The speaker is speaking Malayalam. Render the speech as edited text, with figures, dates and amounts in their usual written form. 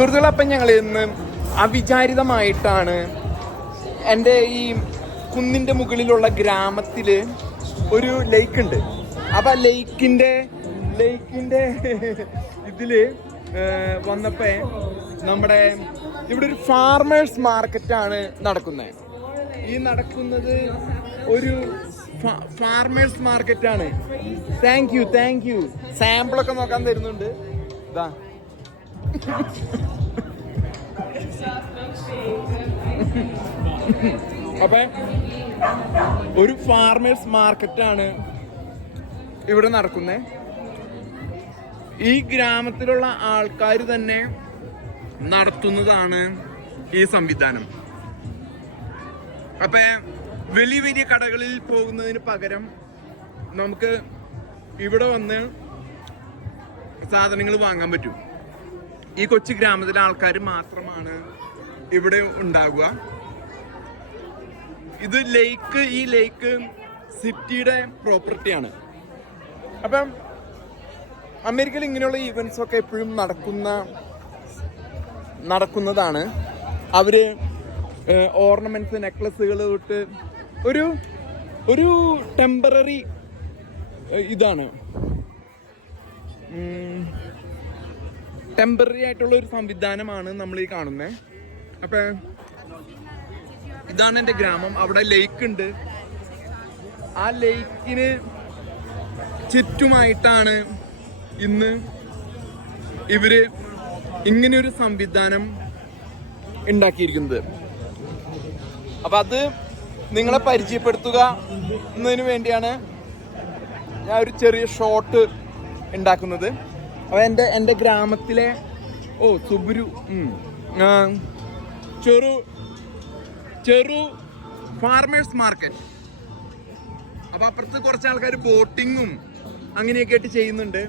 സുഹൃത്തുക്കളെ, അപ്പം ഞങ്ങൾ ഇന്ന് അവിചാരിതമായിട്ടാണ് എൻ്റെ ഈ കുന്നിൻ്റെ മുകളിലുള്ള ഗ്രാമത്തിൽ ഒരു ലേക്ക് ഉണ്ട്. അപ്പം ലേക്കിൻ്റെ ഇതിൽ വന്നപ്പോൾ നമ്മുടെ ഇവിടെ ഒരു ഫാർമേഴ്സ് മാർക്കറ്റാണ് നടക്കുന്നത്. ഈ നടക്കുന്നത് ഒരു ഫാർമേഴ്സ് മാർക്കറ്റാണ്. Thank you. സാമ്പിളൊക്കെ നോക്കാൻ തരുന്നുണ്ട്. ഇതാ അപ്പൊ ഒരു ഫാർമേഴ്സ് മാർക്കറ്റാണ് ഇവിടെ നടക്കുന്നത്. ഈ ഗ്രാമത്തിലുള്ള ആൾക്കാർ തന്നെ നടത്തുന്നതാണ് ഈ സംവിധാനം. അപ്പൊ വലിയ വലിയ കടകളിൽ പോകുന്നതിന് പകരം നമുക്ക് ഇവിടെ വന്ന് സാധനങ്ങൾ വാങ്ങാൻ പറ്റും. ഈ കൊച്ചു ഗ്രാമത്തിലെ ആൾക്കാർ മാത്രമാണ് ഇവിടെ ഉണ്ടാകുക. ഈ ലേക്ക് സിറ്റിയുടെ പ്രോപ്പർട്ടിയാണ്. അപ്പം അമേരിക്കയിൽ ഇങ്ങനെയുള്ള ഈവൻസ് ഒക്കെ എപ്പോഴും നടക്കുന്നതാണ്. അവര് ഓർണമെന്റ്സ്, നെക്ലസുകൾ തൊട്ട് ഒരു ടെമ്പററി ഇതാണ്, ടെമ്പററി ആയിട്ടുള്ള ഒരു സംവിധാനമാണ് നമ്മൾ ഈ കാണുന്നത്. അപ്പൊ ഇതാണ് എൻ്റെ ഗ്രാമം. അവിടെ ലേക്ക് ഉണ്ട്. ആ ലേക്കിന് ചുറ്റുമായിട്ടാണ് ഇന്ന് ഇവര് ഇങ്ങനെയൊരു സംവിധാനം ഉണ്ടാക്കിയിരിക്കുന്നത്. അപ്പൊ അത് നിങ്ങളെ പരിചയപ്പെടുത്തുക എന്നതിന് വേണ്ടിയാണ് ഞാൻ ഒരു ചെറിയ ഷോട്ട് ഉണ്ടാക്കുന്നത്. അപ്പൊ എൻ്റെ ഗ്രാമത്തിലെ സുബുരു ചെറു ഫാർമേഴ്സ് മാർക്കറ്റ്. അപ്പൊ അപ്പുറത്ത് കുറച്ച് ആൾക്കാർ ബോട്ടിങ്ങും അങ്ങനെയൊക്കെ ആയിട്ട് ചെയ്യുന്നുണ്ട്.